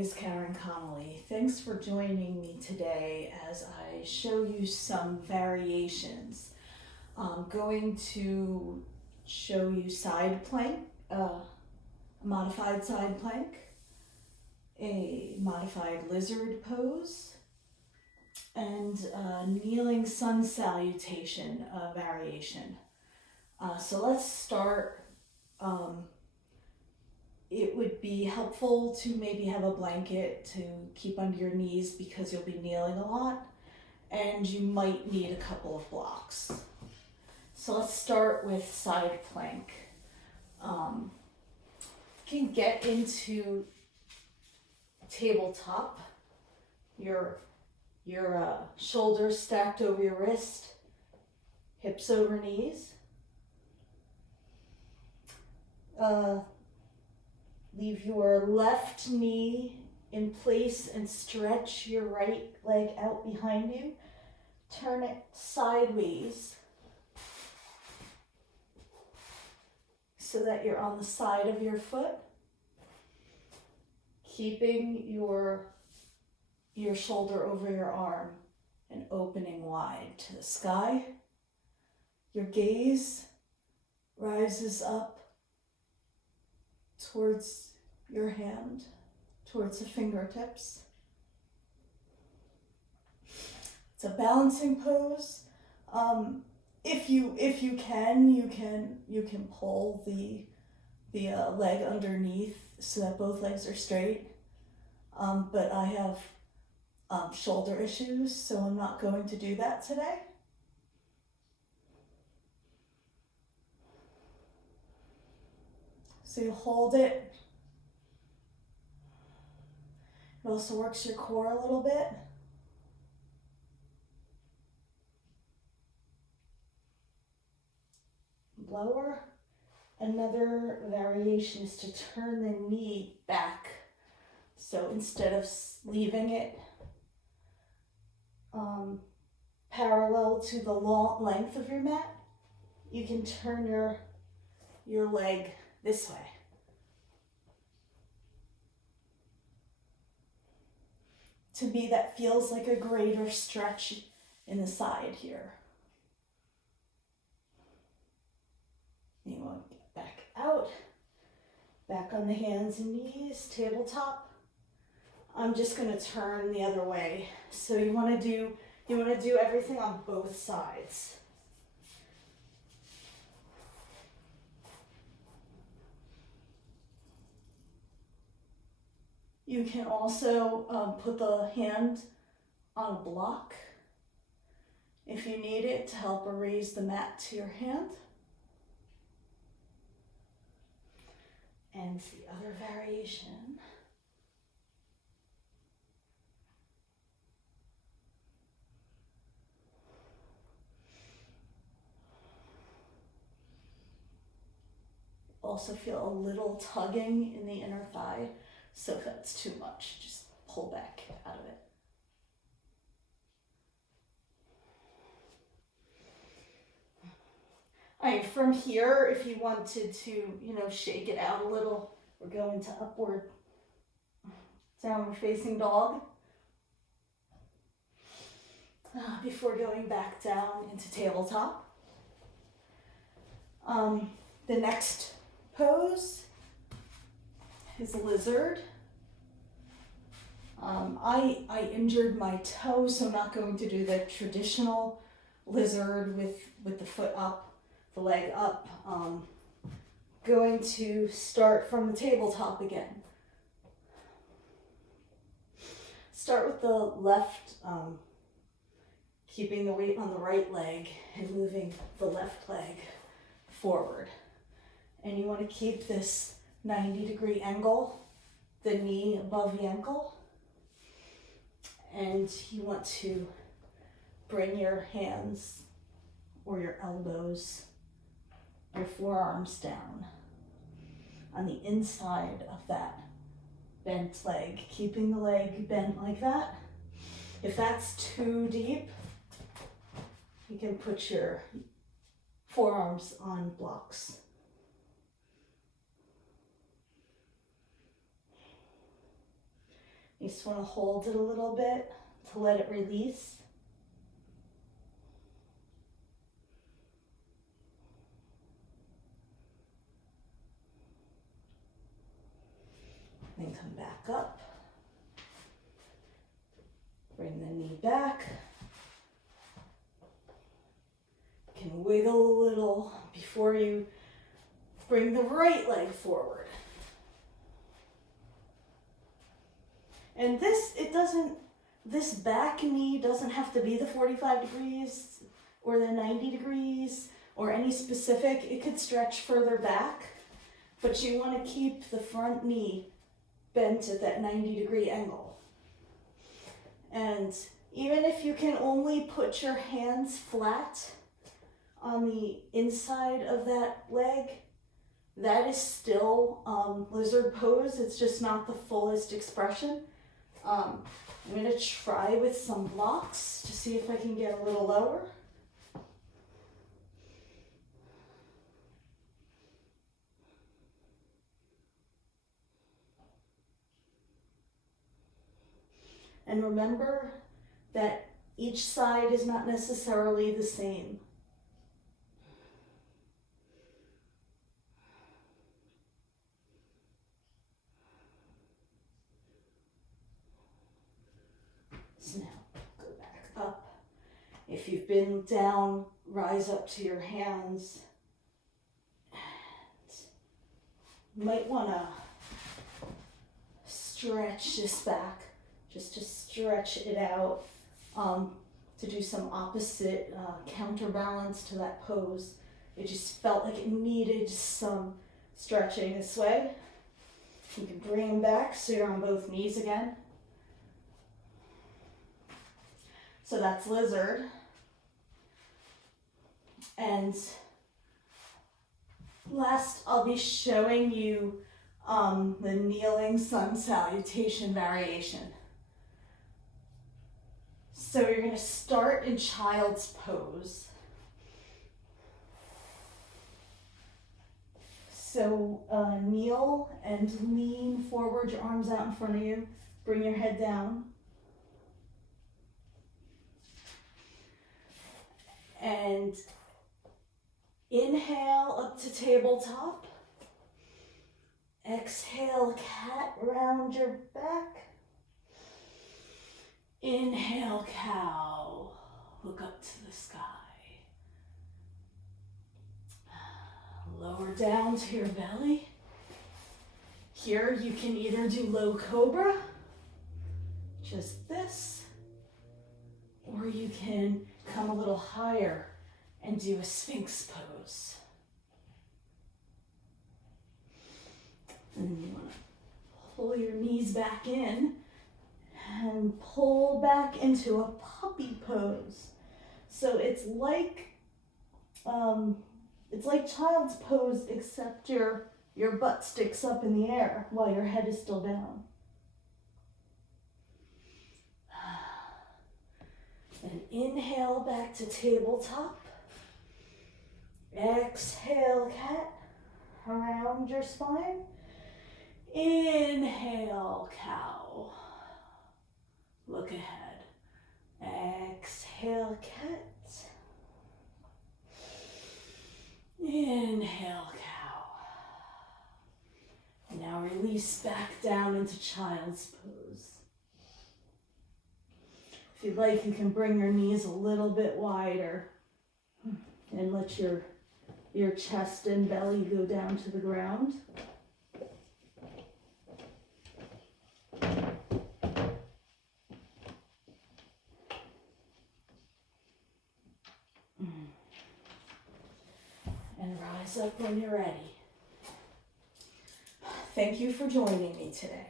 is Karen Connolly. Thanks for joining me today as I show you some variations. I'm going to show you side plank, a modified side plank, a modified lizard pose, and a kneeling sun salutation variation. So let's start. It would be helpful to maybe have a blanket to keep under your knees because you'll be kneeling a lot and you might need a couple of blocks. So let's start with side plank. You can get into tabletop, your shoulders stacked over your wrist, hips over knees. Leave your left knee in place and stretch your right leg out behind you. Turn it sideways so that you're on the side of your foot, keeping your shoulder over your arm and opening wide to the sky. Your gaze rises up towards your hand, towards the fingertips. It's a balancing pose. If you can pull the leg underneath so that both legs are straight. But I have shoulder issues, so I'm not going to do that today. So you hold it. It also works your core a little bit. Lower. Another variation is to turn the knee back. So instead of leaving it parallel to the long length of your mat, you can turn your leg this way. To me, that feels like a greater stretch in the side here. You want to get back out, back on the hands and knees, tabletop. I'm just going to turn the other way. So you want to do everything on both sides. You can also put the hand on a block if you need it to help raise the mat to your hand. And the other variation. Also feel a little tugging in the inner thigh. So if that's too much, just pull back out of it. From here, if you wanted to, shake it out a little, we're going to upward downward facing dog. Before going back down into tabletop. The next pose is lizard. I injured my toe, so I'm not going to do the traditional lizard with the foot up, the leg up. Going to start from the tabletop again. Start with the left, keeping the weight on the right leg and moving the left leg forward. And you want to keep this 90-degree angle, the knee above the ankle. And you want to bring your hands or your elbows, your forearms down on the inside of that bent leg, keeping the leg bent like that. If that's too deep, you can put your forearms on blocks. You just want to hold it a little bit to let it release. Then come back up. Bring the knee back. You can wiggle a little before you bring the right leg forward. And this back knee doesn't have to be the 45 degrees or the 90 degrees or any specific. It could stretch further back, but you want to keep the front knee bent at that 90-degree angle. And even if you can only put your hands flat on the inside of that leg, that is still lizard pose. It's just not the fullest expression. I'm going to try with some blocks to see if I can get a little lower. And remember that each side is not necessarily the same. So now go back up. If you've been down, rise up to your hands. And you might want to stretch this back, just to stretch it out, to do some opposite counterbalance to that pose. It just felt like it needed some stretching this way. You can bring them back so you're on both knees again. So that's lizard. And last, I'll be showing you the kneeling sun salutation variation. So you're going to start in child's pose. So kneel and lean forward, your arms out in front of you. Bring your head down. And inhale up to tabletop. Exhale, cat, round your back. Inhale, cow. Look up to the sky. Lower down to your belly. Here you can either do low cobra, just this, or you can come a little higher and do a sphinx pose. And you want to pull your knees back in and pull back into a puppy pose. So it's like child's pose, except your butt sticks up in the air while your head is still down. And inhale back to tabletop. Exhale, cat, around your spine. Inhale, cow. Look ahead. Exhale, cat. Inhale, cow. Now release back down into child's pose. If you'd like, you can bring your knees a little bit wider and let your chest and belly go down to the ground. And rise up when you're ready. Thank you for joining me today.